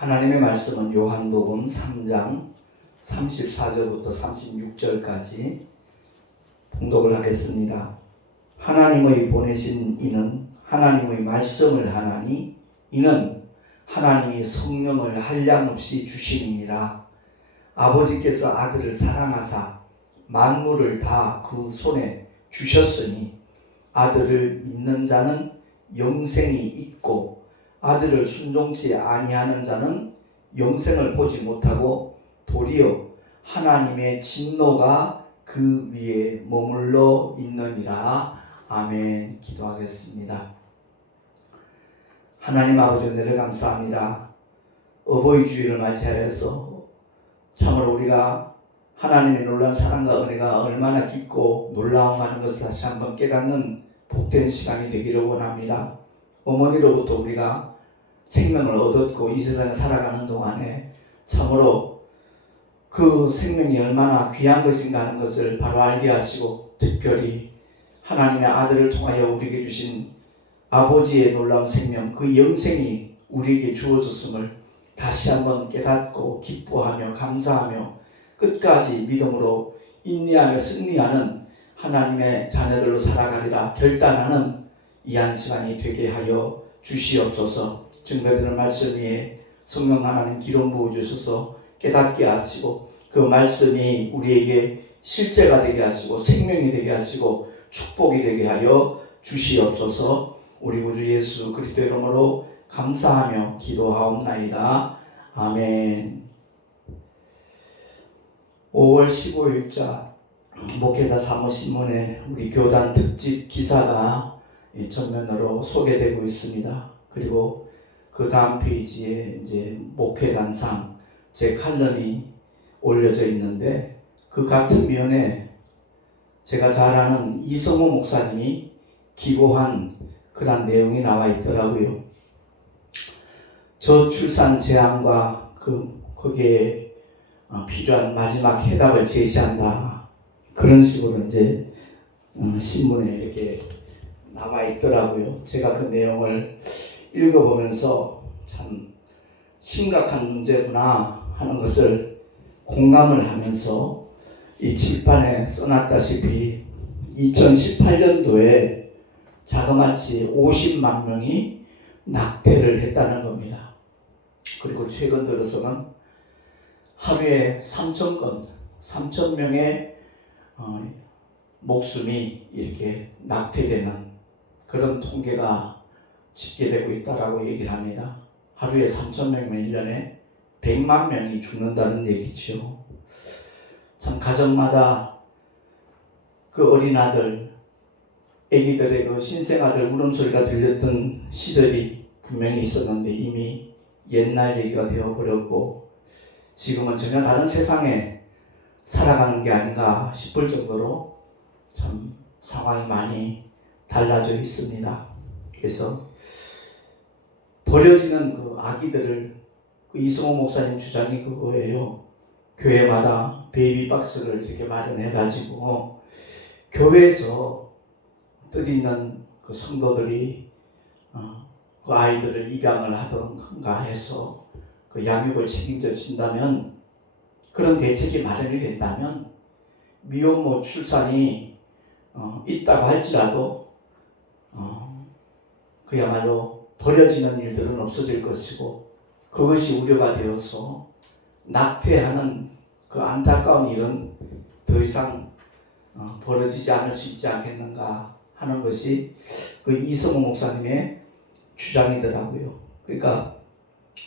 하나님의 말씀은 요한복음 3장 34절부터 36절까지 봉독을 하겠습니다. 하나님의 보내신 이는 하나님의 말씀을 하나니 이는 하나님이 성령을 한량없이 주심이니라. 아버지께서 아들을 사랑하사 만물을 다 그 손에 주셨으니 아들을 믿는 자는 영생이 있고 아들을 순종치 아니하는 자는 영생을 보지 못하고 도리어 하나님의 진노가 그 위에 머물러 있느니라. 아멘. 기도하겠습니다. 하나님 아버지 은혜를 감사합니다. 어버이 주일을 맞이하여서 참으로 우리가 하나님의 놀라운 사랑과 은혜가 얼마나 깊고 놀라운가 하는 것을 다시 한번 깨닫는 복된 시간이 되기를 원합니다. 어머니로부터 우리가 생명을 얻었고 이 세상에 살아가는 동안에 참으로 그 생명이 얼마나 귀한 것인가 하는 것을 바로 알게 하시고 특별히 하나님의 아들을 통하여 우리에게 주신 아버지의 놀라운 생명, 그 영생이 우리에게 주어졌음을 다시 한번 깨닫고 기뻐하며 감사하며 끝까지 믿음으로 인내하며 승리하는 하나님의 자녀들로 살아가리라 결단하는 이 한 시간이 되게 하여 주시옵소서. 증거되는 말씀 위에 성령 하나님 기름 부어 주셔서 깨닫게 하시고 그 말씀이 우리에게 실제가 되게 하시고 생명이 되게 하시고 축복이 되게 하여 주시옵소서. 우리 구주 예수 그리스도 이름으로 감사하며 기도하옵나이다. 아멘. 5월 15일자 목회자 사무신문에 우리 교단 특집 기사가 전면으로 소개되고 있습니다. 그리고 그 다음 페이지에 이제 목회단상 제 칼럼이 올려져 있는데 그 같은 면에 제가 잘 아는 이성호 목사님이 기고한 그런 내용이 나와 있더라고요. 저출산 제한과 거기에 필요한 마지막 해답을 제시한다. 그런 식으로 이제 신문에 이렇게 나와 있더라고요. 제가 그 내용을 읽어보면서 참 심각한 문제구나 하는 것을 공감을 하면서 이 칠판에 써놨다시피 2018년도에 자그마치 50만 명이 낙태를 했다는 겁니다. 그리고 최근 들어서는 하루에 3,000명의 목숨이 이렇게 낙태되는 그런 통계가 집계되고 있다라고 얘기를 합니다. 하루에 3,000명이면 1년에 100만 명이 죽는다는 얘기죠. 참 가정마다 그 어린 아들, 아기들의 그 신생아들 울음소리가 들렸던 시절이 분명히 있었는데 이미 옛날 얘기가 되어버렸고 지금은 전혀 다른 세상에 살아가는 게 아닌가 싶을 정도로 참 상황이 많이 달라져 있습니다. 그래서 버려지는 그 아기들을 그 이성호 목사님 주장이 그거예요. 교회마다 베이비박스를 이렇게 마련해가지고 교회에서 뜻있는 그 성도들이 그 아이들을 입양을 하던가 해서 그 양육을 책임져 진다면 그런 대책이 마련이 된다면 미혼모 출산이 있다고 할지라도 그야말로 버려지는 일들은 없어질 것이고 그것이 우려가 되어서 낙태하는 그 안타까운 일은 더 이상 벌어지지 않을 수 있지 않겠는가 하는 것이 그 이성호 목사님의 주장이더라고요. 그러니까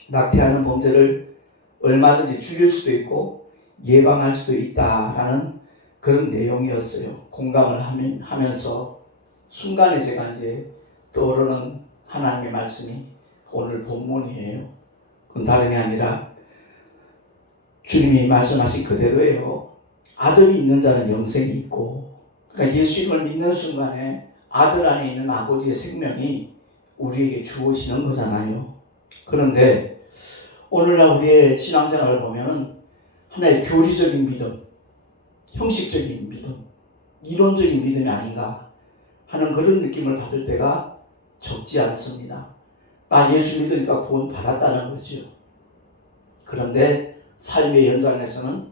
낙태하는 범죄를 얼마든지 줄일 수도 있고 예방할 수도 있다라는 그런 내용이었어요. 공감을 하면서 순간에 제가 이제 떠오르는 하나님의 말씀이 오늘 본문이에요. 그건 다름이 아니라 주님이 말씀하신 그대로예요. 아들이 있는 자는 영생이 있고, 그러니까 예수님을 믿는 순간에 아들 안에 있는 아버지의 생명이 우리에게 주어지는 거잖아요. 그런데 오늘날 우리의 신앙생활을 보면은 하나의 교리적인 믿음, 형식적인 믿음, 이론적인 믿음이 아닌가 하는 그런 느낌을 받을 때가 적지 않습니다. 나 예수 믿으니까 구원 받았다는 거죠. 그런데 삶의 현장에서는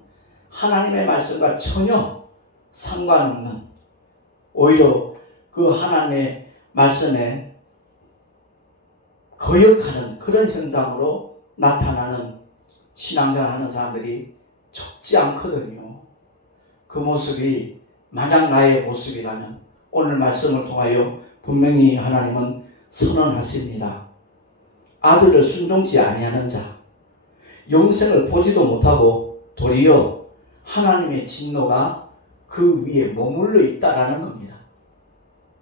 하나님의 말씀과 전혀 상관없는, 오히려 그 하나님의 말씀에 거역하는 그런 현상으로 나타나는 신앙생활 하는 사람들이 적지 않거든요. 그 모습이 만약 나의 모습이라면 오늘 말씀을 통하여 분명히 하나님은 선언하십니다. 아들을 순종치 아니하는 자, 영생을 보지도 못하고 도리어 하나님의 진노가 그 위에 머물러 있다라는 겁니다.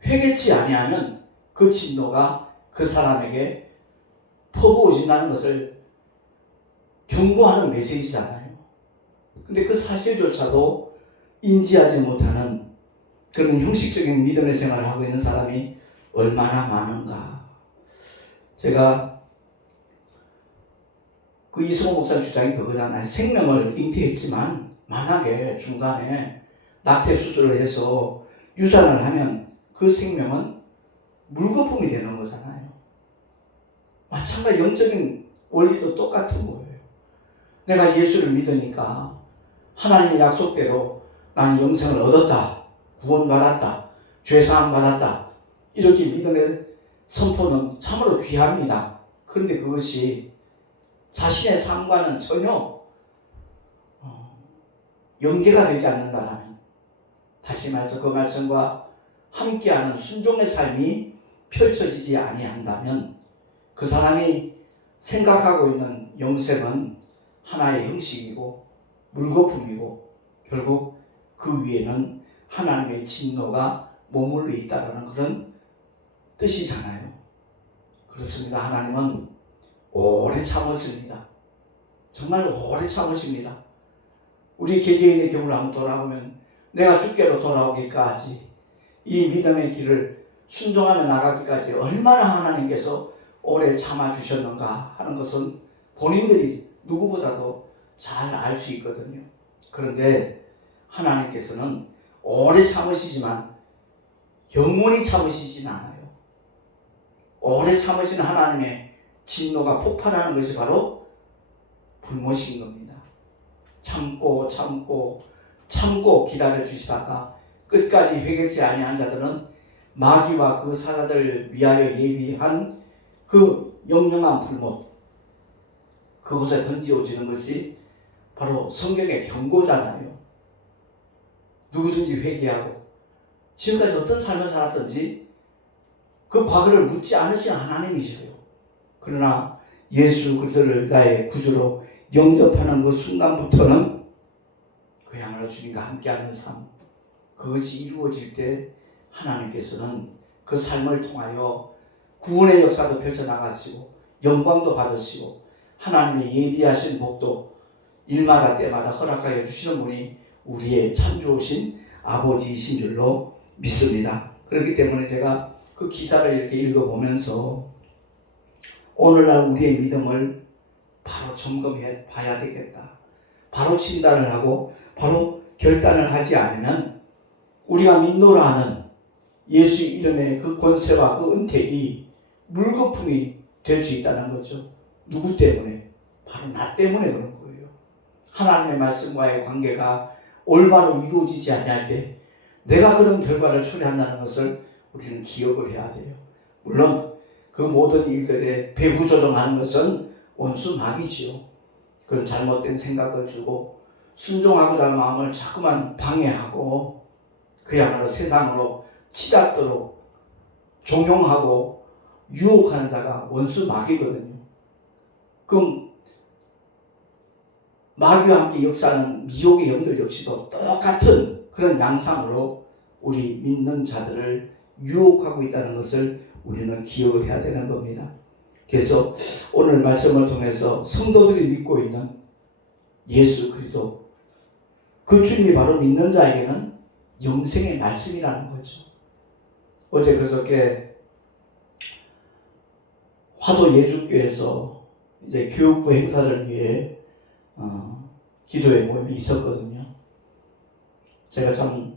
회개치 아니하면 그 진노가 그 사람에게 퍼부어진다는 것을 경고하는 메시지잖아요. 근데 그 사실조차도 인지하지 못하는 그런 형식적인 믿음의 생활을 하고 있는 사람이 얼마나 많은가. 제가 그 이승호 목사 주장이 그거잖아요. 생명을 잉태했지만 만약에 중간에 낙태 수술을 해서 유산을 하면 그 생명은 물거품이 되는 거잖아요. 마찬가지 영적인 원리도 똑같은 거예요. 내가 예수를 믿으니까 하나님의 약속대로 나는 영생을 얻었다, 구원받았다, 죄사함 받았다, 이렇게 믿음의 선포는 참으로 귀합니다. 그런데 그것이 자신의 삶과는 전혀 연계가 되지 않는다라면, 다시 말해서 그 말씀과 함께하는 순종의 삶이 펼쳐지지 아니한다면 그 사람이 생각하고 있는 영생은 하나의 형식이고 물거품이고 결국 그 위에는 하나님의 진노가 머물러 있다라는 그런 뜻이잖아요. 그렇습니다. 하나님은 오래 참으십니다. 정말 오래 참으십니다. 우리 개개인의 경우를 한번 돌아보면 내가 주께로 돌아오기까지, 이 믿음의 길을 순종하며 나가기까지 얼마나 하나님께서 오래 참아주셨는가 하는 것은 본인들이 누구보다도 잘 알 수 있거든요. 그런데 하나님께서는 오래 참으시지만 영원히 참으시진 않아요. 오래 참으시는 하나님의 진노가 폭발하는 것이 바로 불못인 겁니다. 참고 기다려 주시다가 끝까지 회개치 아니한 자들은 마귀와 그 사자들을 위하여 예비한 그 영영한 불못, 그곳에 던지어지는 것이 바로 성경의 경고잖아요. 누구든지 회개하고 지금까지 어떤 삶을 살았든지 그 과거를 묻지 않으시는 하나님이시래요. 그러나 예수 그리스도를 나의 구주로 영접하는 그 순간부터는 그야말로 주님과 함께하는 삶, 그것이 이루어질 때 하나님께서는 그 삶을 통하여 구원의 역사도 펼쳐나가시고 영광도 받으시고 하나님의 예비하신 복도 일마다 때마다 허락하여 주시는 분이 우리의 참 좋으신 아버지이신 줄로 믿습니다. 그렇기 때문에 제가 그 기사를 이렇게 읽어보면서 오늘날 우리의 믿음을 바로 점검해 봐야 되겠다. 바로 진단을 하고 바로 결단을 하지 않으면 우리가 믿노라 하는 예수 이름의 그 권세와 그 은택이 물거품이 될 수 있다는 거죠. 누구 때문에? 바로 나 때문에 그런 거예요. 하나님의 말씀과의 관계가 올바로 이루어지지 않을 때 내가 그런 결과를 초래한다는 것을 우리는 기억을 해야 돼요. 물론 그 모든 일들에 배후 조정하는 것은 원수 마귀지요. 그런 잘못된 생각을 주고 순종하고자 하는 마음을 자꾸만 방해하고 그야말로 세상으로 치닫도록 종용하고 유혹하는 자가 원수 마귀거든요. 그럼 마귀와 함께 역사하는 미혹의 영들 역시도 똑같은 그런 양상으로 우리 믿는 자들을 유혹하고 있다는 것을 우리는 기억을 해야 되는 겁니다. 그래서 오늘 말씀을 통해서 성도들이 믿고 있는 예수 그리스도, 그 주님이 바로 믿는 자에게는 영생의 말씀이라는 거죠. 어제 그저께 화도 예주교에서 이제 교육부 행사를 위해 기도회 모임이 있었거든요. 제가 참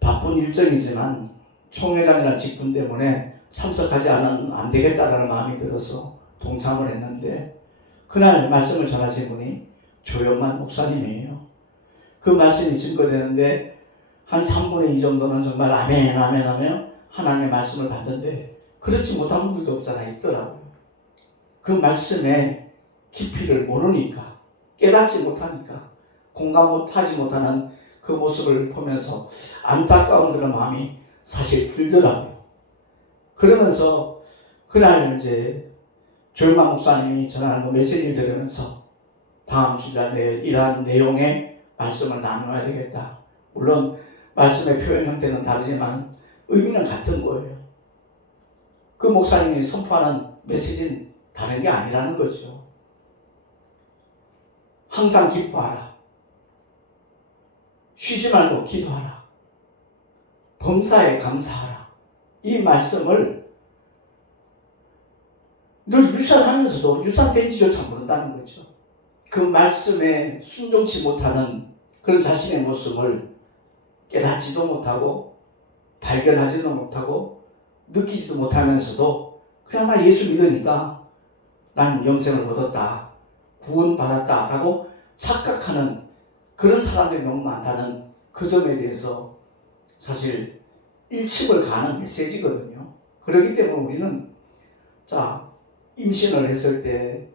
바쁜 일정이지만 총회장이라는 직분 때문에 참석하지 않으면 안 되겠다라는 마음이 들어서 동참을 했는데 그날 말씀을 전하신 분이 조영만 목사님이에요. 그 말씀이 증거되는데 한 3분의 2 정도는 정말 아멘 아멘 하며 하나님의 말씀을 받는데 그렇지 못한 분들도 없잖아 있더라고요. 그 말씀의 깊이를 모르니까 깨닫지 못하니까 공감 못하지 못하는 그 모습을 보면서 안타까운 그런 마음이 사실 들더라고요. 그러면서 그날 이제 조영만 목사님이 전하는 그 메시지를 들으면서 다음 주일날 이러한 내용의 말씀을 나눠야 되겠다. 물론 말씀의 표현 형태는 다르지만 의미는 같은 거예요. 그 목사님이 선포하는 메시지는 다른 게 아니라는 거죠. 항상 기뻐하라. 쉬지 말고 기도하라. 범사에 감사하라. 이 말씀을 늘 유산하면서도 유산된지조차 모른다는 거죠. 그 말씀에 순종치 못하는 그런 자신의 모습을 깨닫지도 못하고 발견하지도 못하고 느끼지도 못하면서도 그냥 나 예수 믿으니까 난 영생을 얻었다, 구원받았다 라고 착각하는 그런 사람들이 너무 많다는 그 점에 대해서 사실 일침을 가는 메시지거든요. 그렇기 때문에 우리는 임신을 했을 때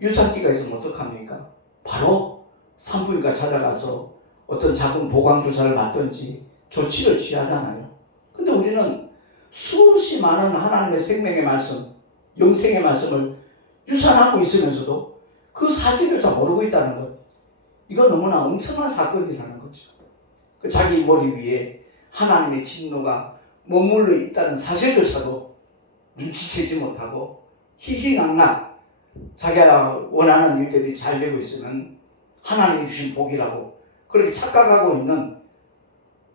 유산기가 있으면 어떡합니까? 바로 산부인과 찾아가서 어떤 작은 보강주사를 맞든지 조치를 취하잖아요. 근데 우리는 수없이 많은 하나님의 생명의 말씀, 영생의 말씀을 유산하고 있으면서도 그 사실을 다 모르고 있다는 것. 이건 너무나 엄청난 사건이라는 거죠. 그 자기 머리 위에 하나님의 진노가 머물러 있다는 사실조차도 눈치채지 못하고 희희낙낙 자기가 원하는 일들이 잘 되고 있으면 하나님이 주신 복이라고 그렇게 착각하고 있는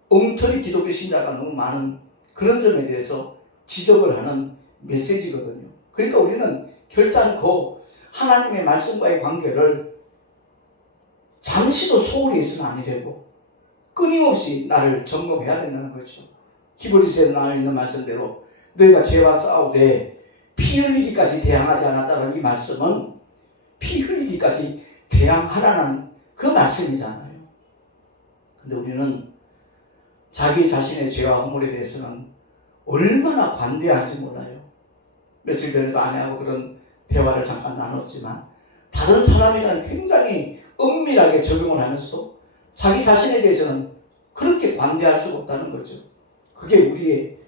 엉터리 기독교 신자가 너무 많은 그런 점에 대해서 지적을 하는 메시지거든요. 그러니까 우리는 결단코 하나님의 말씀과의 관계를 잠시도 소홀히 해서는 아니 되고 끊임없이 나를 점검해야 된다는 거죠. 히브리서에 나와 있는 말씀대로 너희가 죄와 싸우되 피 흘리기까지 대항하지 않았다는 이 말씀은 피 흘리기까지 대항하라는 그 말씀이잖아요. 근데 우리는 자기 자신의 죄와 허물에 대해서는 얼마나 관대한지 몰라요. 며칠 전에도 아내하고 그런 대화를 잠깐 나눴지만 다른 사람이랑 굉장히 은밀하게 적용을 하면서도 자기 자신에 대해서는 그렇게 관대할 수가 없다는 거죠. 그게 우리의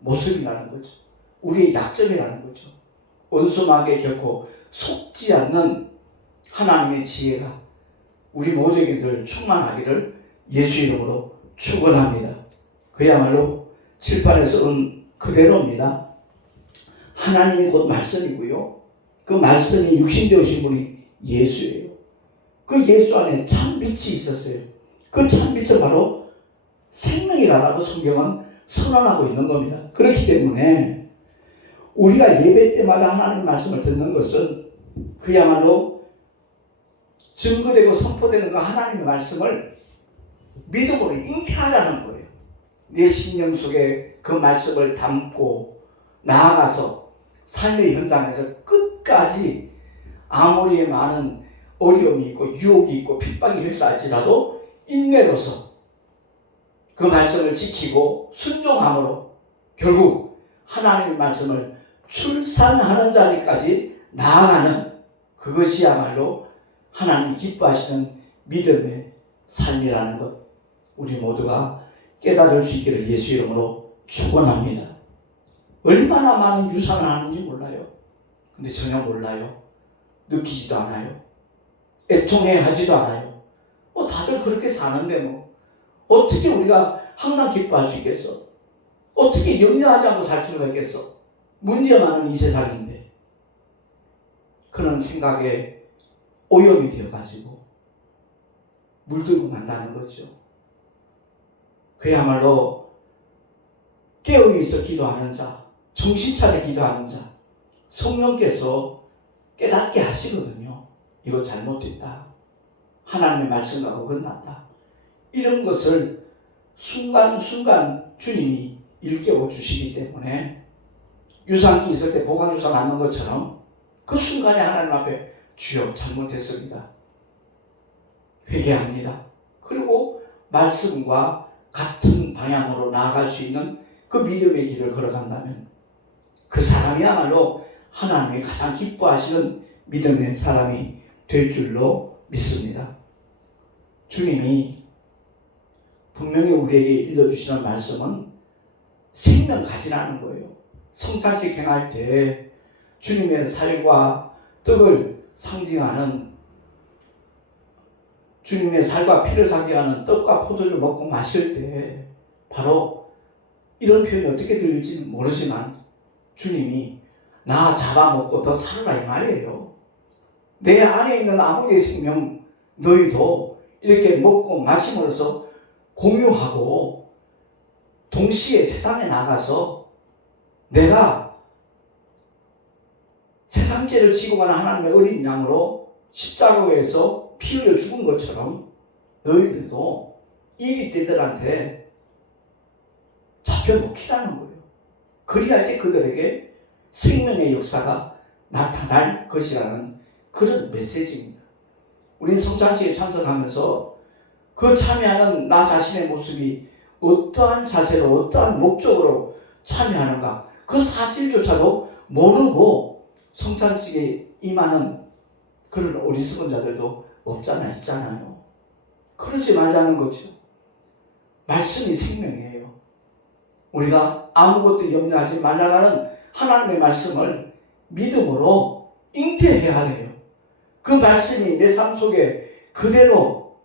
모습이라는 거죠. 우리의 약점이라는 거죠. 원수마귀에 결코 속지 않는 하나님의 지혜가 우리 모두에게 늘 충만하기를 예수 이름으로 축원합니다. 그야말로 칠판에 써온 그대로입니다. 하나님이 곧 말씀이고요. 그 말씀이 육신되어진 분이 예수예요. 그 예수 안에 참빛이 있었어요. 그 참빛은 바로 생명이라고 성경은 선언하고 있는 겁니다. 그렇기 때문에 우리가 예배 때마다 하나님의 말씀을 듣는 것은 그야말로 증거되고 선포되는 그 하나님의 말씀을 믿음으로 잉태하라는 거예요. 내 신령 속에 그 말씀을 담고 나아가서 삶의 현장에서 끝까지 아무리 많은 어려움이 있고 유혹이 있고 핍박이 있다 할지라도 인내로서 그 말씀을 지키고 순종함으로 결국 하나님의 말씀을 출산하는 자리까지 나아가는 그것이야말로 하나님이 기뻐하시는 믿음의 삶이라는 것 우리 모두가 깨달을 수 있기를 예수 이름으로 축원합니다. 얼마나 많은 유산을 하는지 몰라요. 근데 전혀 몰라요. 느끼지도 않아요. 애통해 하지도 않아요. 다들 그렇게 사는데 어떻게 우리가 항상 기뻐할 수 있겠어? 어떻게 염려하지 않고 살 수가 있겠어? 문제 많은 이 세상인데 그런 생각에 오염이 되어가지고 물들고 만다는 거죠. 그야말로 깨어있어 기도하는 자, 정신 차려 기도하는 자, 성령께서 깨닫게 하시거든요. 이거 잘못됐다. 하나님의 말씀과 어긋났다. 이런 것을 순간순간 주님이 일깨워 주시기 때문에 유산기 있을 때 보관주사 맞는 것처럼 그 순간에 하나님 앞에 주여 잘못했습니다. 회개합니다. 그리고 말씀과 같은 방향으로 나아갈 수 있는 그 믿음의 길을 걸어간다면 그 사람이야말로 하나님이 가장 기뻐하시는 믿음의 사람이 될 줄로 믿습니다. 주님이 분명히 우리에게 일러주시는 말씀은 생명 가지라는 거예요. 성찬식 행할 때 주님의 살과 떡을 상징하는, 주님의 살과 피를 상징하는 떡과 포도를 먹고 마실 때 바로 이런 표현이 어떻게 들릴지 모르지만 주님이 나 잡아먹고 더 살아라 이 말이에요. 내 안에 있는 아무의 생명 너희도 이렇게 먹고 마심으로써 공유하고 동시에 세상에 나가서 내가 세상 죄를 지고 가는 하나님의 어린 양으로 십자가에서 피 흘려 죽은 것처럼 너희들도 이리떼들한테 잡혀먹히라는 거예요. 그리할 때 그들에게 생명의 역사가 나타날 것이라는 그런 메시지입니다. 우리는 성찬식에 참석하면서 그 참여하는 나 자신의 모습이 어떠한 자세로 어떠한 목적으로 참여하는가 그 사실조차도 모르고 성찬식에 임하는 그런 어리석은 자들도 없잖아 있잖아요. 그러지 말자는 거죠. 말씀이 생명이에요. 우리가 아무것도 염려하지 말라는 하나님의 말씀을 믿음으로 잉태해야 해요. 그 말씀이 내 삶 속에 그대로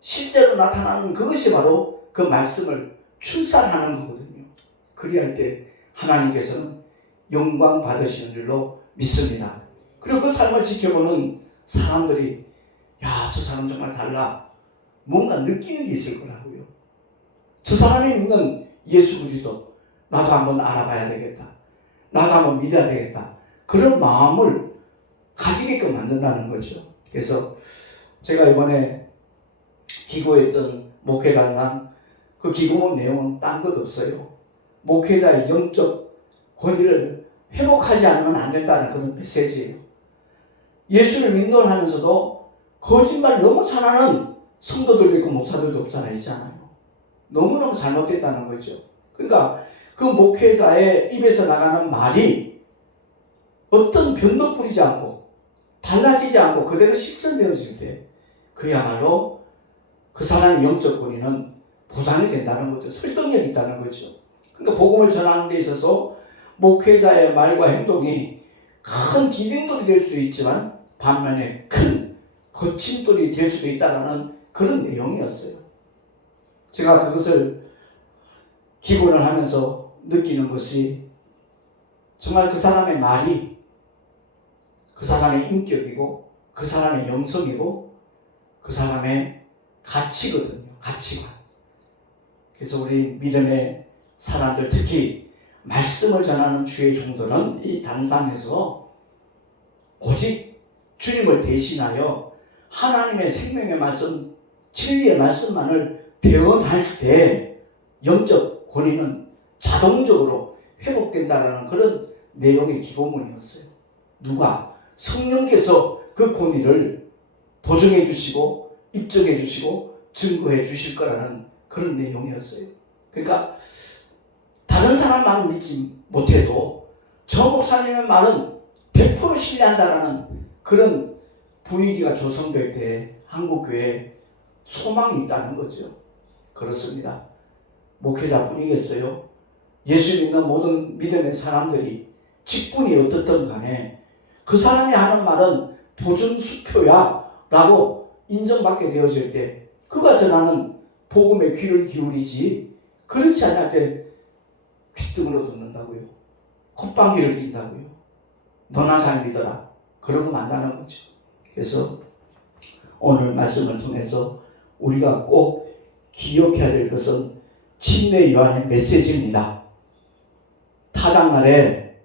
실제로 나타나는 그것이 바로 그 말씀을 출산하는 거거든요. 그리할 때 하나님께서는 영광 받으시는 줄로 믿습니다. 그리고 그 삶을 지켜보는 사람들이 야, 저 사람 정말 달라. 뭔가 느끼는 게 있을 거라고요. 저 사람이 믿는 예수 그리스도 나도 한번 알아봐야 되겠다. 나도 한번 믿어야 되겠다. 그런 마음을 가지게끔 만든다는 거죠. 그래서 제가 이번에 기고했던 목회단상 그 기고문 내용은 딴 것 없어요. 목회자의 영적 권위를 회복하지 않으면 안 된다는 그런 메시지예요. 예수를 믿는 하면서도 거짓말 너무 잘하는 성도들도 있고 목사들도 없잖아요. 있잖아요. 너무너무 잘못됐다는 거죠. 그러니까 그 목회자의 입에서 나가는 말이 어떤 변도 뿌리지 않고 달라지지 않고 그대로 실천되어질 때 그야말로 그 사람의 영적 권위는 보장이 된다는 거죠. 설득력이 있다는 거죠. 그러니까 복음을 전하는 데 있어서 목회자의 말과 행동이 큰 디딤돌이 될 수 있지만 반면에 큰 거침돌이 될 수도 있다는 그런 내용이었어요. 제가 그것을 기본을 하면서 느끼는 것이 정말 그 사람의 말이 그 사람의 인격이고 그 사람의 영성이고 그 사람의 가치거든요. 가치관. 그래서 우리 믿음의 사람들 특히 말씀을 전하는 주의 종들은 이 단상에서 오직 주님을 대신하여 하나님의 생명의 말씀, 진리의 말씀만을 대언할 때 영적 권위는 자동적으로 회복된다는 그런 내용의 기고문이었어요. 누가? 성령께서 그 권위를 보증해 주시고 입증해 주시고 증거해 주실 거라는 그런 내용이었어요. 그러니까 다른 사람 말은 믿지 못해도 저 목사님의 말은 100% 신뢰한다라는 그런 분위기가 조성될 때 한국교회에 소망이 있다는 거죠. 그렇습니다. 목회자뿐이겠어요? 예수 믿는 모든 믿음의 사람들이 직분이 어떻든 간에 그 사람이 하는 말은 보증수표야 라고 인정받게 되어질 때 그가 전하는 복음에 귀를 기울이지 그렇지 않을 때 귓등으로 듣는다고요. 콧방귀를 낀다고요. 너나 잘 믿어라. 그러고 만다는 거죠. 그래서 오늘 말씀을 통해서 우리가 꼭 기억해야 될 것은 침례 요한의 메시지입니다. 타작날에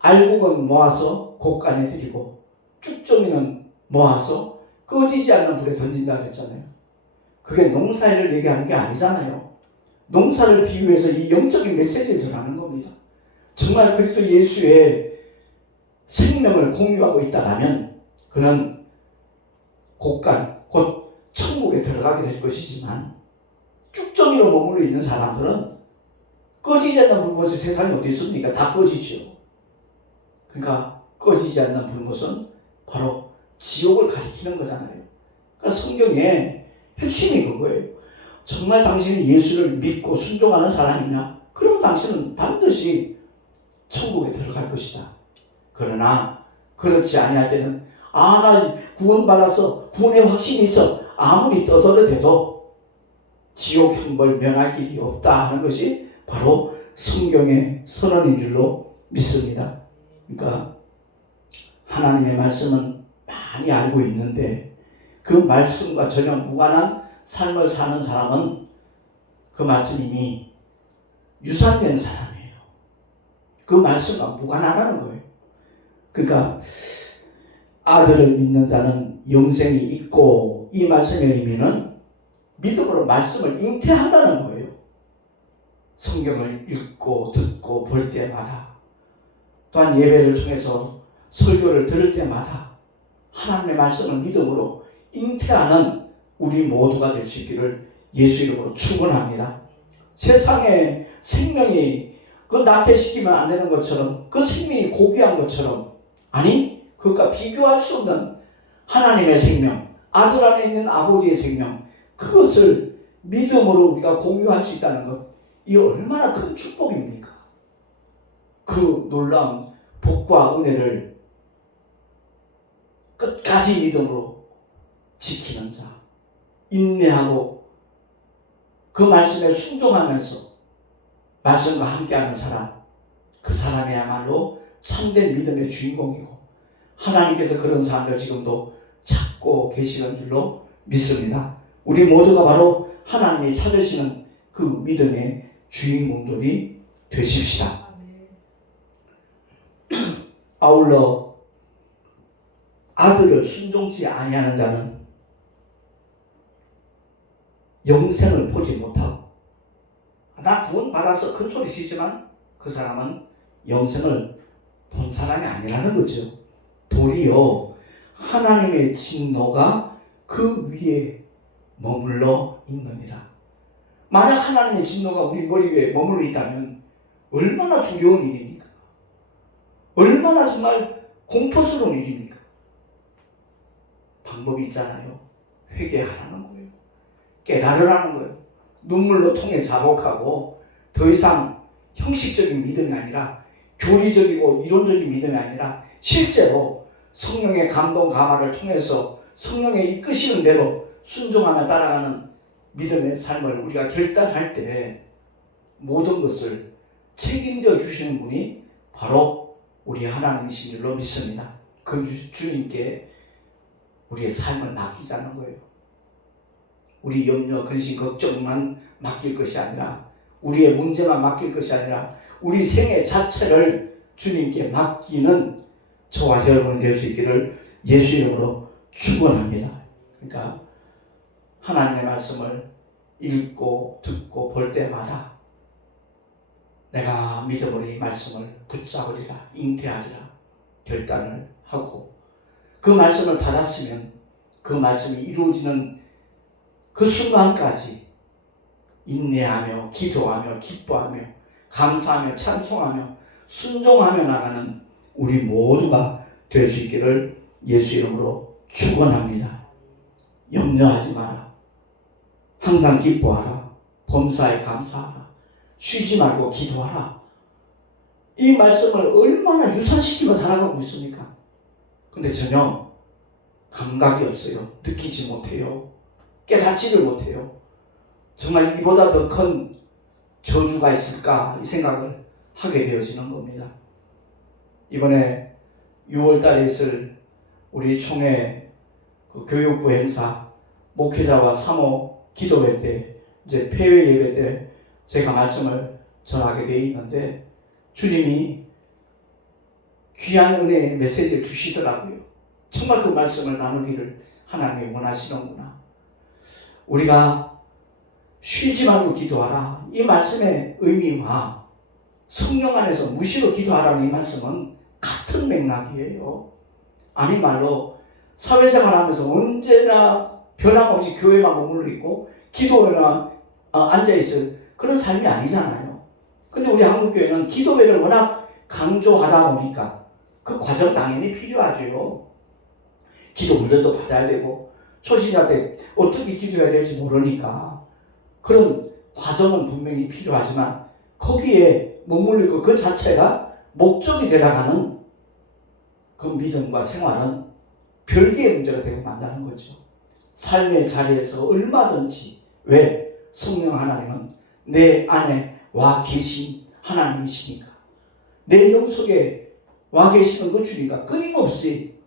알곡은 모아서 곡간에 드리고 쭉정이는 모아서 꺼지지 않는 불에 던진다 그랬잖아요. 그게 농사일을 얘기하는 게 아니잖아요. 농사를 비유해서 이 영적인 메시지를 전하는 겁니다. 정말 그리스도 예수의 생명을 공유하고 있다면 그는 곳간 곧 천국에 들어가게 될 것이지만 쭉정이로 머물러 있는 사람들은 꺼지지 않는 불못이 세상에 어디 있습니까? 다 꺼지죠. 그러니까 꺼지지 않는 불못은 바로 지옥을 가리키는 거잖아요. 그러니까 성경의 핵심이 그거예요. 정말 당신이 예수를 믿고 순종하는 사람이냐? 그러면 당신은 반드시 천국에 들어갈 것이다. 그러나 그렇지 아니할 때는 나 구원받아서 구원의 확신이 있어 아무리 떠들어대도 지옥 형벌 면할 길이 없다 하는 것이 바로 성경의 선언인 줄로 믿습니다. 그러니까 하나님의 말씀은 많이 알고 있는데 그 말씀과 전혀 무관한 삶을 사는 사람은 그 말씀이 이미 유산된 사람이에요. 그 말씀과 무관하다는 거예요. 그러니까 아들을 믿는 자는 영생이 있고, 이 말씀의 의미는 믿음으로 말씀을 잉태한다는 거예요. 성경을 읽고 듣고 볼 때마다, 또한 예배를 통해서 설교를 들을 때마다 하나님의 말씀을 믿음으로 잉태하는 우리 모두가 될 수 있기를 예수 이름으로 축원합니다. 세상에 생명이 그 나태시키면 안 되는 것처럼, 그 생명이 고귀한 것처럼, 아니 그것과 비교할 수 없는 하나님의 생명, 아들 안에 있는 아버지의 생명, 그것을 믿음으로 우리가 공유할 수 있다는 것, 이 얼마나 큰 축복입니까? 그 놀라운 복과 은혜를 끝까지 믿음으로 지키는 자, 인내하고 그 말씀에 순종하면서 말씀과 함께하는 사람, 그 사람이야말로 참된 믿음의 주인공이고 하나님께서 그런 사람들 지금도 찾고 계시는 줄로 믿습니다. 우리 모두가 바로 하나님이 찾으시는 그 믿음의 주인공들이 되십시다. 아울러 아들을 순종치 아니하는 자는 영생을 보지 못하고, 나 구원 받아서 큰 소리 치지만 그 사람은 영생을 본 사람이 아니라는 거죠. 도리어 하나님의 진노가 그 위에 머물러 있느니라. 만약 하나님의 진노가 우리 머리 위에 머물러 있다면 얼마나 두려운 일입니까? 얼마나 정말 공포스러운 일입니까? 방법이 있잖아요. 회개하라는 거예요. 깨달으라는 거예요. 눈물로 통해 자복하고 더 이상 형식적인 믿음이 아니라 교리적이고 이론적인 믿음이 아니라 실제로 성령의 감동 감화를 통해서 성령의 이끄시는 대로 순종하며 따라가는 믿음의 삶을 우리가 결단할 때 모든 것을 책임져 주시는 분이 바로 우리 하나님이신 줄로 믿습니다. 그 주님께 우리의 삶을 맡기자는 거예요. 우리 염려, 근심, 걱정만 맡길 것이 아니라, 우리의 문제만 맡길 것이 아니라 우리 생애 자체를 주님께 맡기는 저와 여러분이 될 수 있기를 예수 이름으로 축원합니다. 그러니까 하나님의 말씀을 읽고 듣고 볼 때마다 내가 믿음으로 이 말씀을 붙잡으리라, 잉태하리라 결단을 하고, 그 말씀을 받았으면 그 말씀이 이루어지는 그 순간까지 인내하며 기도하며 기뻐하며 감사하며 찬송하며 순종하며 나가는 우리 모두가 될 수 있기를 예수 이름으로 축원합니다. 염려하지 마라. 항상 기뻐하라. 범사에 감사하라. 쉬지 말고 기도하라. 이 말씀을 얼마나 유산시키며 살아가고 있습니까? 근데 전혀 감각이 없어요. 느끼지 못해요. 깨닫지를 못해요. 정말 이보다 더 큰 저주가 있을까 이 생각을 하게 되어지는 겁니다. 이번에 6월달에 있을 우리 총회 그 교육부 행사 목회자와 사모 기도회 때, 이제 폐회 예배 때 제가 말씀을 전하게 되어 있는데 주님이 귀한 은혜의 메시지를 주시더라고요. 정말 그 말씀을 나누기를 하나님이 원하시는구나. 우리가 쉬지 말고 기도하라. 이 말씀의 의미와 성령 안에서 무시로 기도하라는 이 말씀은 같은 맥락이에요. 아니 말로 사회생활하면서 언제나 변함없이 교회만 머물러 있고 기도회나 앉아있을 그런 삶이 아니잖아요. 근데 우리 한국교회는 기도회를 워낙 강조하다 보니까 그 과정 당연히 필요하죠. 기도 훈련도 받아야 되고 초신자 때 어떻게 기도해야 될지 모르니까 그런 과정은 분명히 필요하지만 거기에 머물러 있고 그 자체가 목적이 되어가는 그 믿음과 생활은 별개의 문제가 되고 만다는 거죠. 삶의 자리에서 얼마든지 왜 성령 하나님은 내 안에 와 계신 하나님이시니까 내 영속에 와 계시는 그 주님과 끊임없이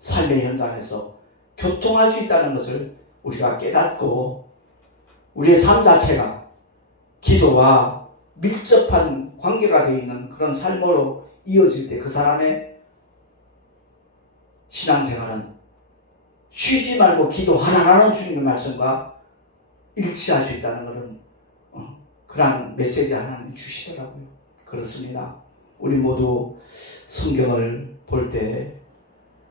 삶의 현장에서 교통할 수 있다는 것을 우리가 깨닫고 우리의 삶 자체가 기도와 밀접한 관계가 되어 있는 그런 삶으로 이어질 때 그 사람의 신앙생활은 쉬지 말고 기도하라라는 주님의 말씀과 일치할 수 있다는 것은 그런 메시지 하나님 주시더라고요. 그렇습니다. 우리 모두 성경을 볼 때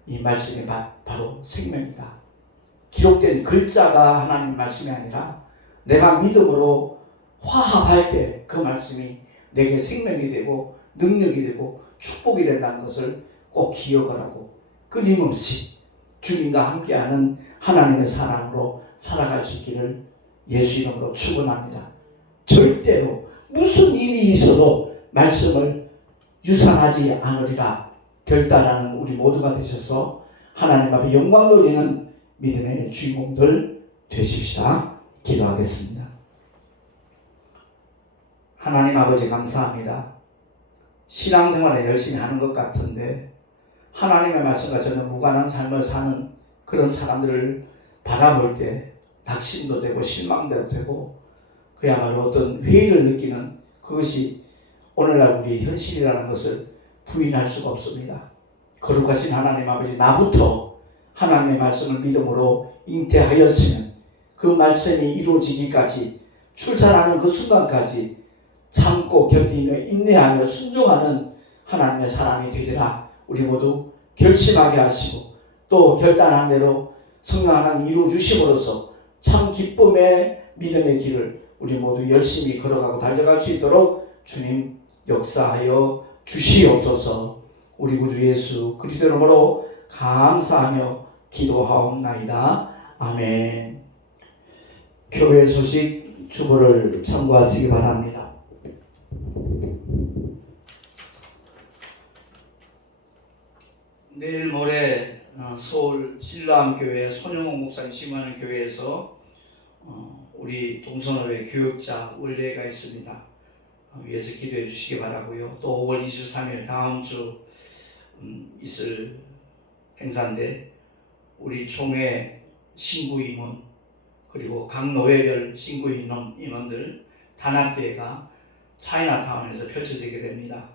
이 말씀이 바로 생명이다. 기록된 글자가 하나님의 말씀이 아니라 내가 믿음으로 화합할 때 그 말씀이 내게 생명이 되고 능력이 되고 축복이 된다는 것을 꼭 기억을 하고 끊임없이 주님과 함께하는 하나님의 사랑으로 살아갈 수 있기를 예수 이름으로 축원합니다. 절대로 무슨 일이 있어도 말씀을 유산하지 않으리라 결단하는 우리 모두가 되셔서 하나님 앞에 영광 돌리는 믿음의 주인공들 되십시다. 기도하겠습니다. 하나님 아버지 감사합니다. 신앙생활에 열심히 하는 것 같은데 하나님의 말씀과 저는 무관한 삶을 사는 그런 사람들을 바라볼 때 낙심도 되고 실망도 되고 그야말로 어떤 회의를 느끼는 그것이 오늘날 우리의 현실이라는 것을 부인할 수가 없습니다. 거룩하신 하나님 아버지, 나부터 하나님의 말씀을 믿음으로 잉태하였으면 그 말씀이 이루어지기까지 출산하는 그 순간까지 참고 견디며 인내하며 순종하는 하나님의 사람이 되리라 우리 모두 결심하게 하시고 또 결단한 대로 성령 하나님 이루어 주심으로써 참 기쁨의 믿음의 길을 우리 모두 열심히 걸어가고 달려갈 수 있도록 주님 역사하여 주시옵소서. 우리 구주 예수 그리스도 이름으로 감사하며 기도하옵나이다. 아멘. 교회 소식 주보를 참고하시기 바랍니다. 내일 모레 서울 신라암교회 손영옥 목사님 심하는 교회에서 우리 동서노회 교육자 원례가 있습니다. 위해서 기도해 주시기 바라고요. 또 5월 23일 다음 주 있을 행사인데 우리 총회 신구임원 그리고 각 노회별 신구임원들 단합대회가 차이나타운에서 펼쳐지게 됩니다.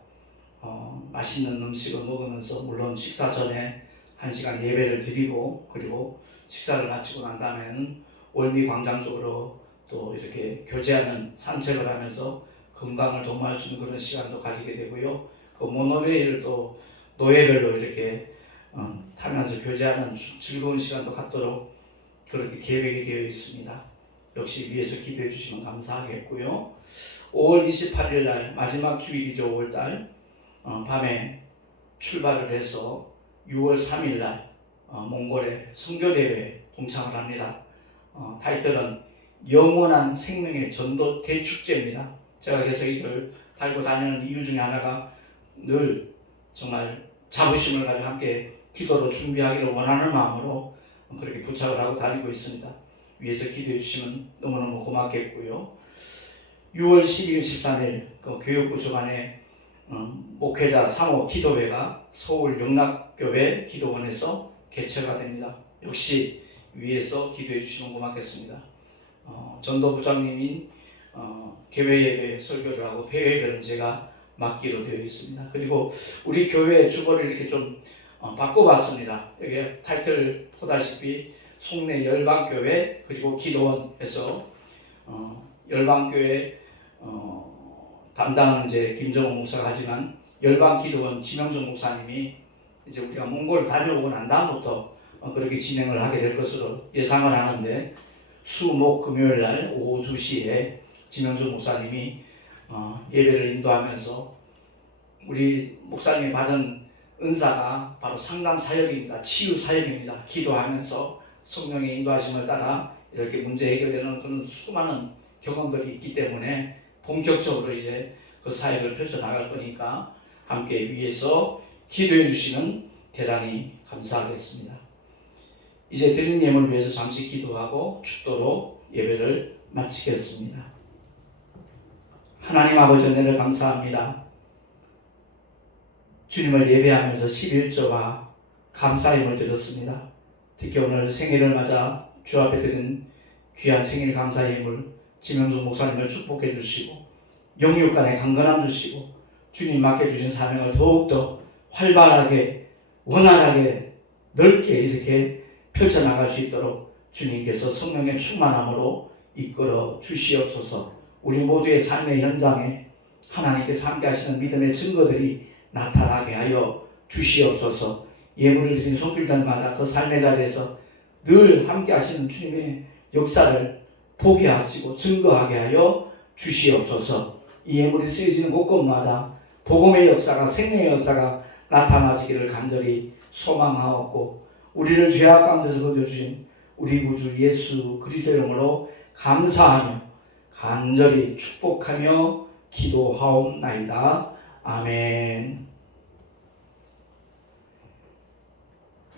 맛있는 음식을 먹으면서 물론 식사 전에 1시간 예배를 드리고 그리고 식사를 마치고 난 다음에는 월미 광장 쪽으로 또 이렇게 교제하는 산책을 하면서 건강을 도모할 수 있는 그런 시간도 가지게 되고요. 그 모노레일을 또 노예별로 이렇게 타면서 교제하는 즐거운 시간도 갖도록 그렇게 계획이 되어 있습니다. 역시 위에서 기도해 주시면 감사하겠고요. 5월 28일 날 마지막 주일이죠. 5월달 밤에 출발을 해서 6월 3일 날 몽골의 선교대회에 동참을 합니다. 타이틀은 영원한 생명의 전도 대축제입니다. 제가 그래서 이걸 달고 다니는 이유 중에 하나가 늘 정말 자부심을 가지고 함께 기도로 준비하기를 원하는 마음으로 그렇게 부착을 하고 다니고 있습니다. 위에서 기도해 주시면 너무너무 고맙겠고요. 6월 12일, 13일 그 교육부 주관에 목회자 3호 기도회가 서울 영락교회 기도원에서 개최가 됩니다. 역시 위에서 기도해 주시면 고맙겠습니다. 전도부장님인 개회 예배 설교를 하고 폐회 예배는 제가 맡기로 되어 있습니다. 그리고 우리 교회 주보를 이렇게 좀 바꿔봤습니다. 여기 타이틀 보다시피 송내 열방교회 그리고 기도원에서 열방교회 담당은 이제 김정호 목사가 하지만 열방 기도원 지명준 목사님이 이제 우리가 몽골을 다녀오고 난 다음부터 그렇게 진행을 하게 될 것으로 예상을 하는데, 수목 금요일 날 오후 2시에 지명수 목사님이 예배를 인도하면서 우리 목사님이 받은 은사가 바로 상담 사역입니다. 치유 사역입니다. 기도하면서 성령의 인도하심을 따라 이렇게 문제 해결되는 그런 수많은 경험들이 있기 때문에 본격적으로 이제 그 사역을 펼쳐나갈 거니까 함께 위에서 기도해 주시면 대단히 감사하겠습니다. 이제 드린 예물을 위해서 잠시 기도하고 축도로 예배를 마치겠습니다. 하나님 아버지 은혜를 감사합니다. 주님을 예배하면서 11조와 감사임을 드렸습니다. 특히 오늘 생일을 맞아 주 앞에 드린 귀한 생일 감사 예물 지명수 목사님을 축복해 주시고 영육간에 강건함 주시고 주님 맡겨주신 사명을 더욱더 활발하게 원활하게 넓게 이렇게 펼쳐나갈 수 있도록 주님께서 성령의 충만함으로 이끌어 주시옵소서. 우리 모두의 삶의 현장에 하나님께서 함께 하시는 믿음의 증거들이 나타나게 하여 주시옵소서. 예물을 드린 손길들마다 그 삶의 자리에서 늘 함께 하시는 주님의 역사를 보게 하시고 증거하게 하여 주시옵소서. 이 예물이 쓰여지는 곳곳마다 복음의 역사가, 생명의 역사가 나타나시기를 간절히 소망하옵고, 우리를 죄악 가운데서 건져주신 우리 구주 예수 그리스도의 이름으로 감사하며 간절히 축복하며 기도하옵나이다. 아멘.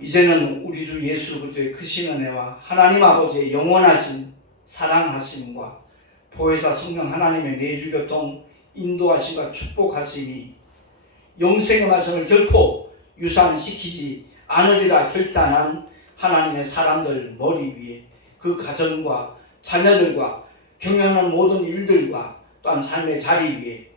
이제는 우리 주 예수 그리스도의 크신 은혜와 하나님 아버지의 영원하신 사랑하심과 보혜사 성령 하나님의 내주교통 인도하심과 축복하심이 영생의 말씀을 결코 유산시키지 않으리라 결단한 하나님의 사람들 머리 위에, 그 가정과 자녀들과 경영하는 모든 일들과 또한 삶의 자리 위에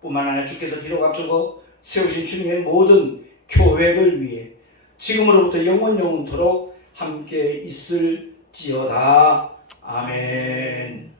뿐만 아니라 주께서 비록 앞서고 세우신 주님의 모든 교회를 위해 지금으로부터 영원토록 함께 있을지어다. 아멘.